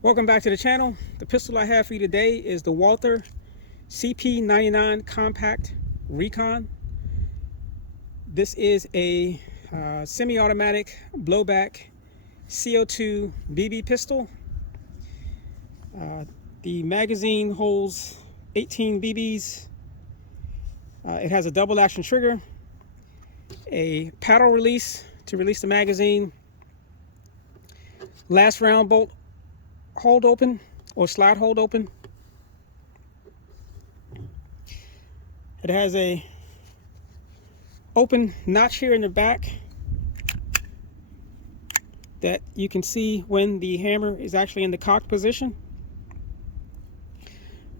Welcome back to the channel. The pistol I have for you today is the Walther CP99 Compact Recon. This is a semi-automatic blowback CO2 BB pistol. The magazine holds 18 BBs. It has a double action trigger, a paddle release to release the magazine, last round bolt hold open or slide hold open. It has a open notch here in the back that you can see when the hammer is actually in the cocked position.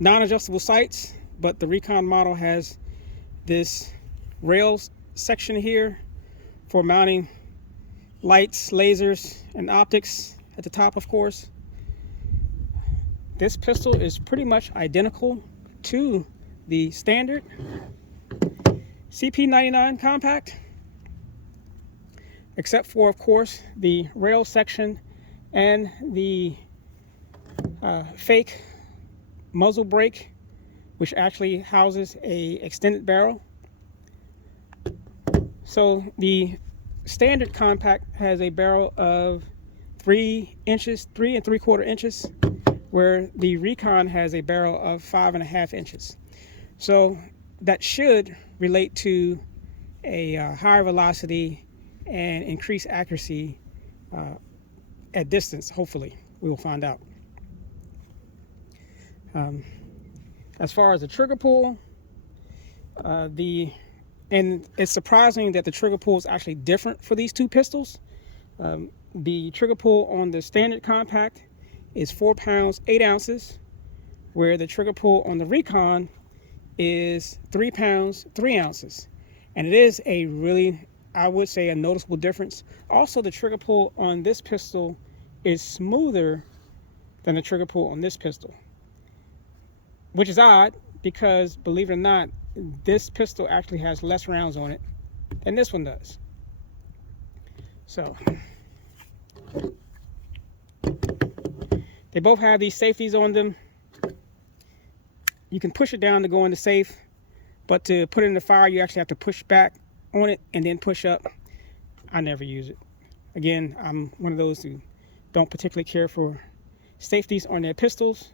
Non-adjustable sights, but the Recon model has this rail section here for mounting lights, lasers, and optics at the top, of course. This pistol is pretty much identical to the standard CP99 Compact, except for, of course, the rail section and the fake muzzle brake, which actually houses a extended barrel. So the standard Compact has a barrel of 3 3¾ inches, where the Recon has a barrel of 5½ inches. So that should relate to a higher velocity and increased accuracy at distance. Hopefully, we will find out. As far as the trigger pull, and it's surprising that the trigger pull is actually different for these two pistols. The trigger pull on the standard Compact is 4 pounds 8 ounces, where the trigger pull on the Recon is 3 pounds 3 ounces. And it is a really, I would say, a noticeable difference. Also, the trigger pull on this pistol is smoother than the trigger pull on this pistol, which is odd because, believe it or not, this pistol actually has less rounds on it than this one does. So they both have these safeties on them. You can push it down to go in the safe, but to put it in the fire, you actually have to push back on it and then push up. I never use it. Again, I'm one of those who don't particularly care for safeties on their pistols.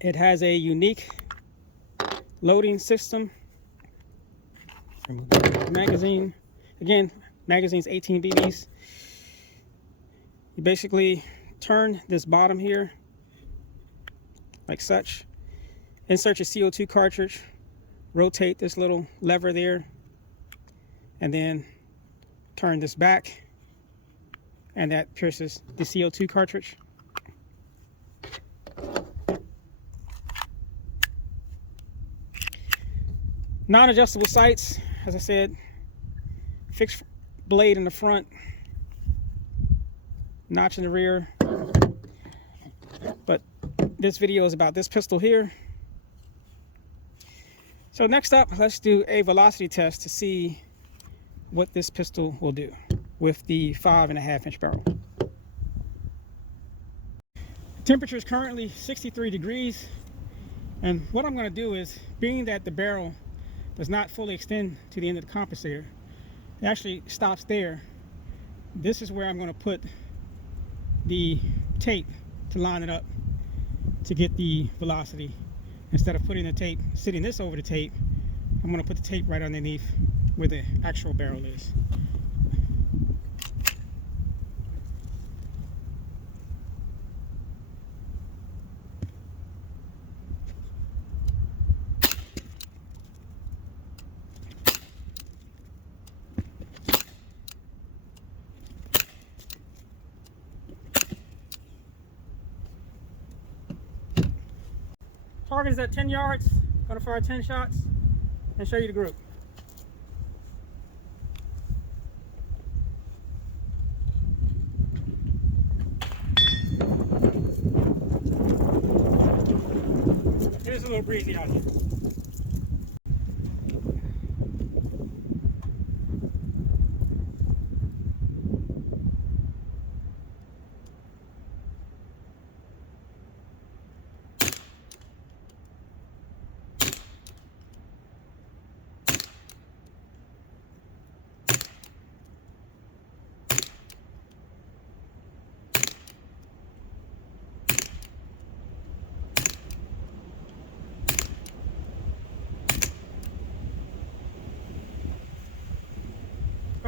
It has a unique loading system. Remove the magazine. Again, magazine's 18 BBs. You basically turn this bottom here like such, insert your CO2 cartridge, rotate this little lever there, and then turn this back, and that pierces the CO2 cartridge. Non-adjustable sights, as I said, fixed blade in the front, notch in the rear. But this video is about this pistol here. So next up, let's do a velocity test to see what this pistol will do with the 5½ inch barrel. The temperature is currently 63 degrees, and what I'm going to do is, being that the barrel does not fully extend to the end of the compensator, it actually stops there. This is where I'm going to put the tape to line it up to get the velocity. Instead of putting the tape, sitting this over the tape, I'm going to put the tape right underneath where the actual barrel is. Target is at 10 yards. Going to fire 10 shots and show you the group. It is a little breezy out here.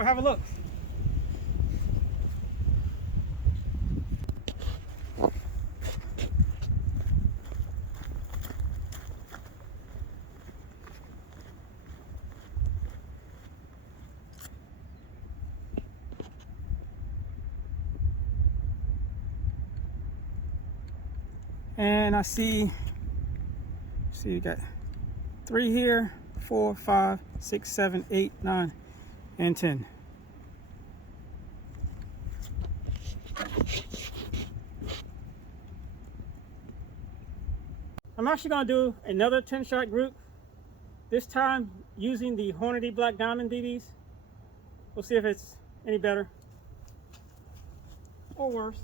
have a look. And I see you got 3 here, 4, 5, 6, 7, 8, 9, and 10. I'm actually going to do another 10-shot group, this time using the Hornady Black Diamond BBs. We'll see if it's any better or worse.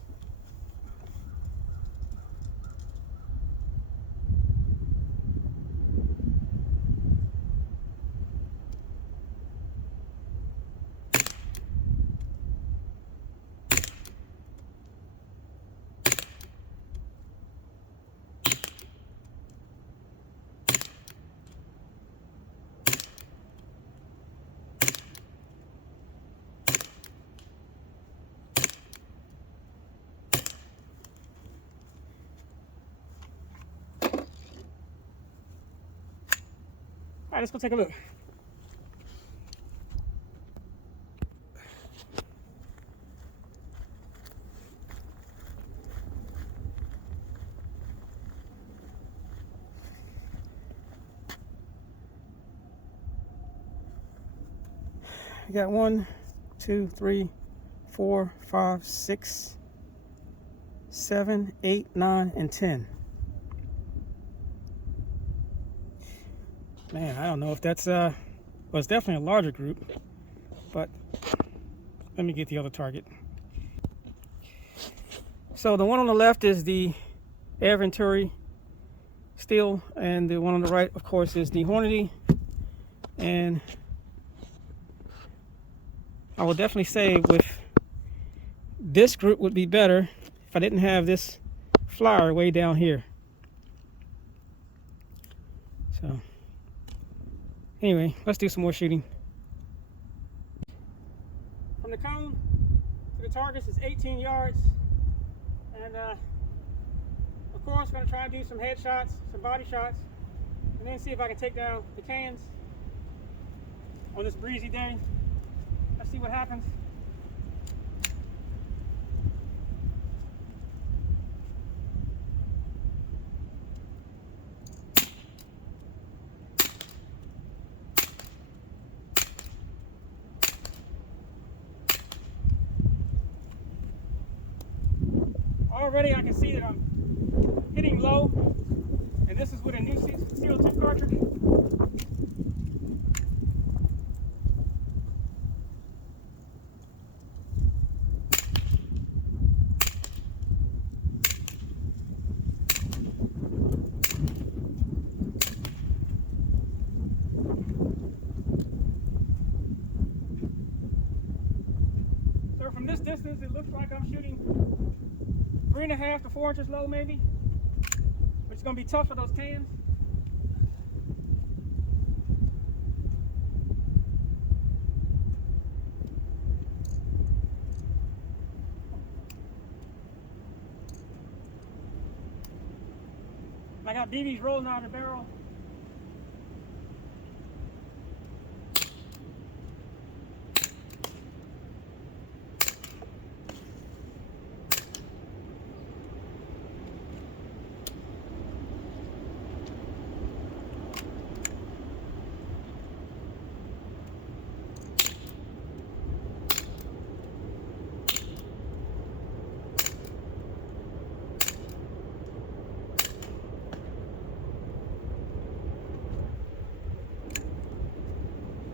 All right, let's go take a look. You got 1, 2, 3, 4, 5, 6, 7, 8, 9, and 10. Man, I don't know if that's well, it's definitely a larger group, but let me get the other target. So the one on the left is the Air Venturi steel, and the one on the right, of course, is the Hornady. And I will definitely say with this group would be better if I didn't have this flower way down here. So anyway, let's do some more shooting. From the cone to the targets is 18 yards. And of course, I'm going to try and do some headshots, some body shots, and then see if I can take down the cans on this breezy day. Let's see what happens. Already I can see that I'm hitting low, and this is with a new CO2 cartridge. So from this distance, it looks like I'm shooting 3.5 to 4 inches low, maybe, but it's going to be tough for those cans. I got BBs rolling out of the barrel.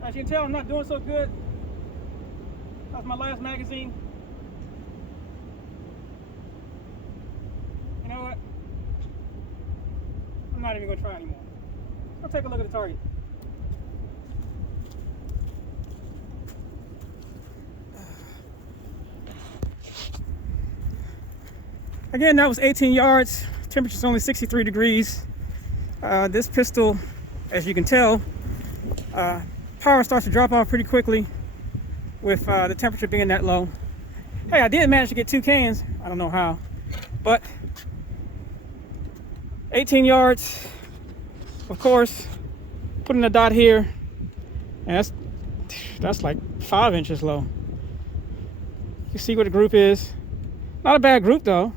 As you can tell, I'm not doing so good. That was my last magazine. You know what? I'm not even going to try anymore. Let's go take a look at the target. Again, that was 18 yards. Temperature's only 63 degrees. This pistol, as you can tell, power starts to drop off pretty quickly. with the temperature being that low. Hey, I did manage to get 2 cans. I don't know how, but 18 yards, of course, putting a dot here, and that's like 5 inches low. You see what the group is. Not a bad group though.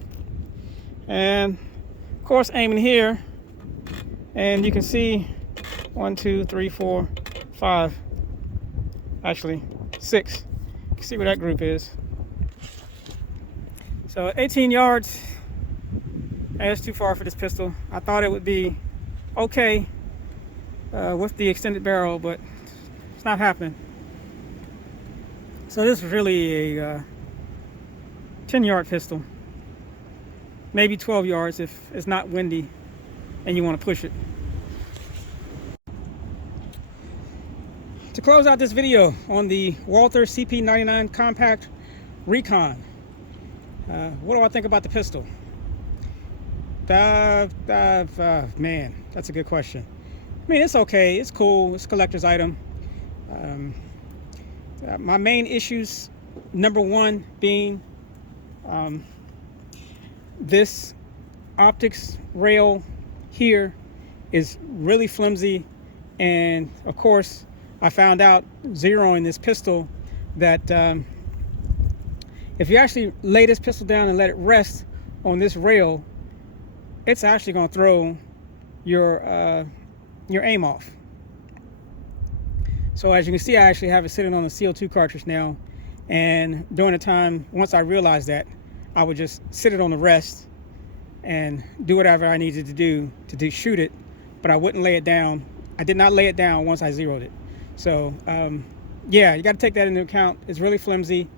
And of course, aiming here, and you can see 1, 2, 3, 4, 5, actually 6. You can see where that group is. So 18 yards, that's too far for this pistol. I thought it would be okay with the extended barrel, but it's not happening. So this is really a 10-yard pistol, maybe 12 yards if it's not windy and you want to push it. To close out this video on the Walther CP99 Compact Recon, what do I think about the pistol? Man, that's a good question. I mean, it's okay, it's cool, it's a collector's item. My main issues, number one being this optics rail here is really flimsy, and of course I found out zeroing this pistol that if you actually lay this pistol down and let it rest on this rail, it's actually going to throw your aim off. So as you can see, I actually have it sitting on the CO2 cartridge now, and during the time, once I realized that, I would just sit it on the rest and do whatever I needed to do to shoot it, but I wouldn't lay it down. I did not lay it down once I zeroed it. So yeah, you got to take that into account. It's really flimsy.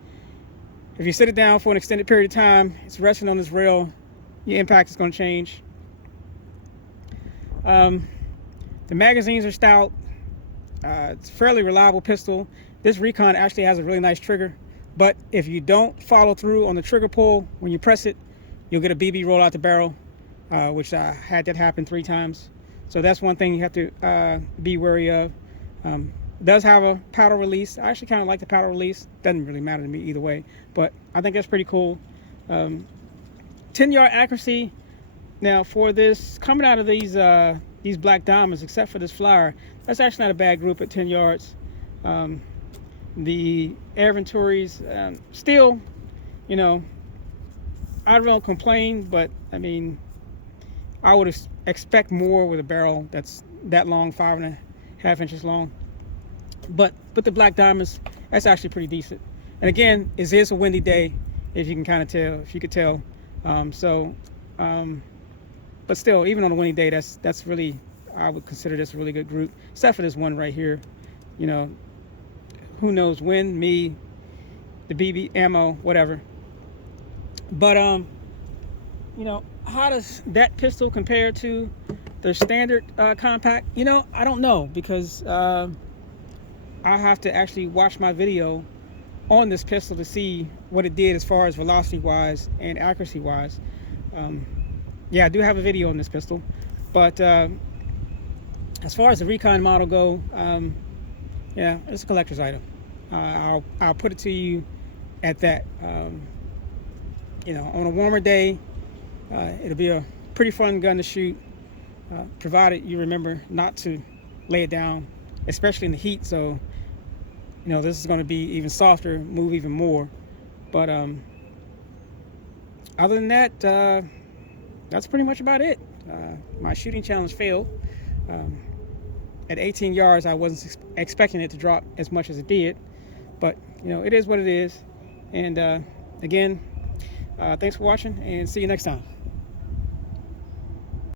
If you sit it down for an extended period of time, it's resting on this rail, your impact is going to change. The magazines are stout. It's a fairly reliable pistol. This Recon actually has a really nice trigger, but if you don't follow through on the trigger pull, when you press it, you'll get a BB roll out the barrel, which I had that happen 3 times. So that's one thing you have to be wary of. It does have a powder release. I actually kind of like the powder release. Doesn't really matter to me either way, but I think that's pretty cool. 10-yard accuracy. Now for this, coming out of these black diamonds, except for this flower, that's actually not a bad group at 10 yards. The air Venturis, still, you know, I don't complain, but I mean, I would expect more with a barrel that's that long, 5.5 inches long. But the black diamonds, that's actually pretty decent. And again, it is a windy day, if you can kind of tell, if you could tell. But still, even on a windy day, that's really, I would consider this a really good group, except for this one right here. You know, who knows when, me, the BB ammo, whatever. But you know, how does that pistol compare to the standard compact? You know, I don't know, because I have to actually watch my video on this pistol to see what it did as far as velocity wise and accuracy wise. Yeah, I do have a video on this pistol, but as far as the Recon model go, yeah, it's a collector's item. I'll put it to you at that. You know, on a warmer day, it'll be a pretty fun gun to shoot, provided you remember not to lay it down, especially in the heat. So, you know, this is going to be even softer, move even more. But other than that, that's pretty much about it. My shooting challenge failed. At 18 yards, I wasn't expecting it to drop as much as it did, but you know, it is what it is. And again, thanks for watching, and see you next time.